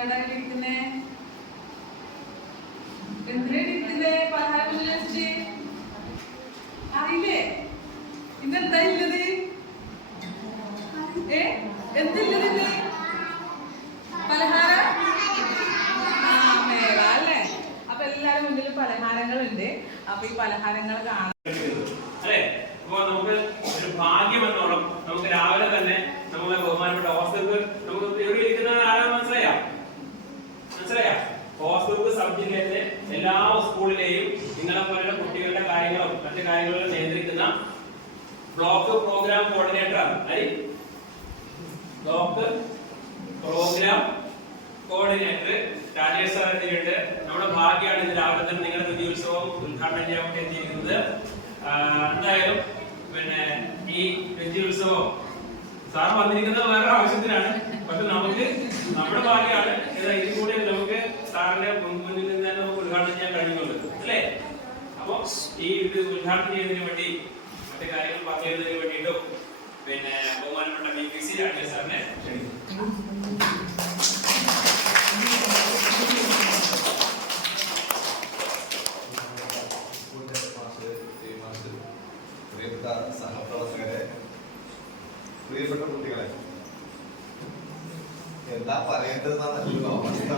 എന്തിനാണ് ഇരിക്കുന്നേ? എന്തിനാ ഇരിക്കുന്നേ? പലഹാരം വെച്ച് അറിയില്ലേ? ഇന്നെന്താ ഇല്ലത്? ഏ? എന്തില്ലത് ഇന്ന്? പലഹാരം? ആ മേള അല്ലേ? അപ്പൊ എല്ലാരും മുന്നിൽ പലഹാരങ്ങളുണ്ട്. അപ്പൊ ഈ പലഹാരങ്ങൾ കാണാം. അല്ലേ? അപ്പൊ നമുക്ക് ഒരു ഭാഗ്യം എന്നോണം നമുക്ക് കാര്യങ്ങളും മറ്റു നിയന്ത്രിക്കുന്ന ബ്ലോക്ക് പ്രോഗ്രാം കോർഡിനേറ്റർ ആണ്. അരി block programme coordinator Rajesh sir എത്തിയിട്ടുണ്ട് നമ്മുടെ ഭാഗ്യമാണ് ഇതിന്റെ ആവർത്തനം നിങ്ങളുടെ വിജയോത്സവം ഉദ്ഘാടനം ചെയ്യാൻ വേണ്ടി എത്തിയിരിക്കുന്നത്. എന്തായാലും പിന്നെ ഈ വിജയോത്സവം സാർ വന്നിരിക്കുന്നത് വേറെ ആവശ്യത്തിനാണ്. പക്ഷെ നമുക്ക് നമ്മുടെ ഭാഗ്യമാണ് ഇത് കൂടി നമുക്ക് സാറിന്റെ മുന്നിൽ നിന്ന് തന്നെ നമുക്ക് ഉദ്ഘാടനം ചെയ്യാൻ കഴിയുന്നുണ്ട് അല്ലേ അപ്പൊ ഈ ഇത് ഉദ്ഘാടനം ചെയ്തതിന് വേണ്ടി മറ്റു കാര്യങ്ങൾ പറഞ്ഞു തരുന്നതിന് വേണ്ടിയിട്ടും പിന്നെ ബഹുമാനപ്പെട്ട ബി പി സി രാജേഷ് സാറിനെ മാഷ്, പ്രിയപ്പെട്ട സഹപ്രവർത്തകരെ പ്രിയപ്പെട്ട കുട്ടികളെ എന്താ പറയേണ്ടതെന്നല്ലോ അവസ്ഥ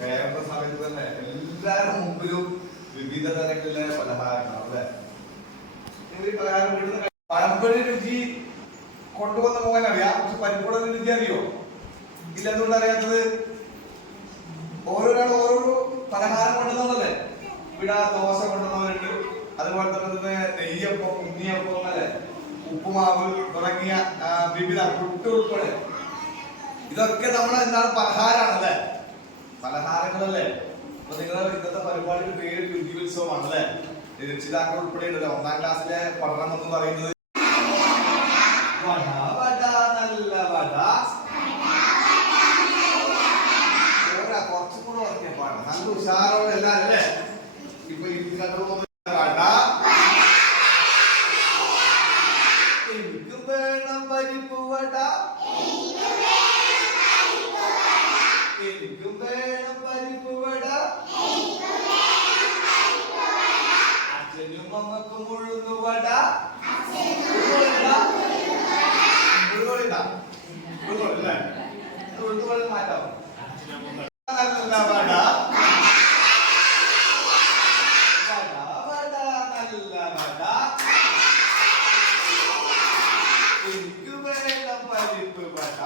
കയറുന്ന സമയത്ത് തന്നെ എല്ലാവരുടെ മുമ്പിലും വിവിധ തരത്തിലെ പലഹാരങ്ങൾ അല്ലേ പലഹാരം ഇവിടുന്ന് കഴി- രുചി കൊണ്ടുവന്ന പോകാൻ അറിയാം. പക്ഷെ പരിപ്പുട രുചി അറിയോ? ഇല്ലെന്നുള്ള അറിയാത്തത് ഓരോരാൾ ഓരോ പലഹാരം കൊണ്ടുവന്നതല്ലേ? ഇവിടെ ദോശ കൊണ്ടുവന്നവരുണ്ട്. അതുപോലെ തന്നെ നെയ്യപ്പം ഉണ്ണിയപ്പം അല്ലെ? ഉപ്പുമാവ് തുടങ്ങിയ വിവിധ പുട്ട് ഉൾപ്പെടെ. ഇതൊക്കെ നമ്മൾ എന്താണ് പലഹാരാണല്ലേ പലഹാരങ്ങളല്ലേ? അപ്പൊ നിങ്ങൾ ഇന്നത്തെ പരിപാടിയുടെ പേര് രുചിത്സവമാണല്ലേ രക്ഷിതാക്കൾ ഉൾപ്പെടെ ഉണ്ടല്ലോ ഒന്നാം ക്ലാസ്സിലെ പഠനം എന്ന് പറയുന്നത് കുറച്ചും കൂടെ ഉറക്കെ പാടാം. നല്ല ഉഷാറോടെ എല്ലാരും ഇപ്പൊ ഇരുത്തി കണ്ടതുപോലെ 걸다 물 걸다 물 걸다? 물 걸다? 물 걸다 하다? 나간다 말다? 말다 말다? 나간다 말다? 인구벨 넘버 리프 말다?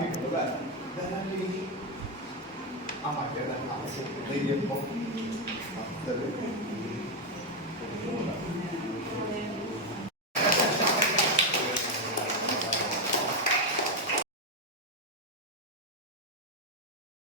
thiên nữa rồi ra ra đi ông bà trở lại học đi đêm một từ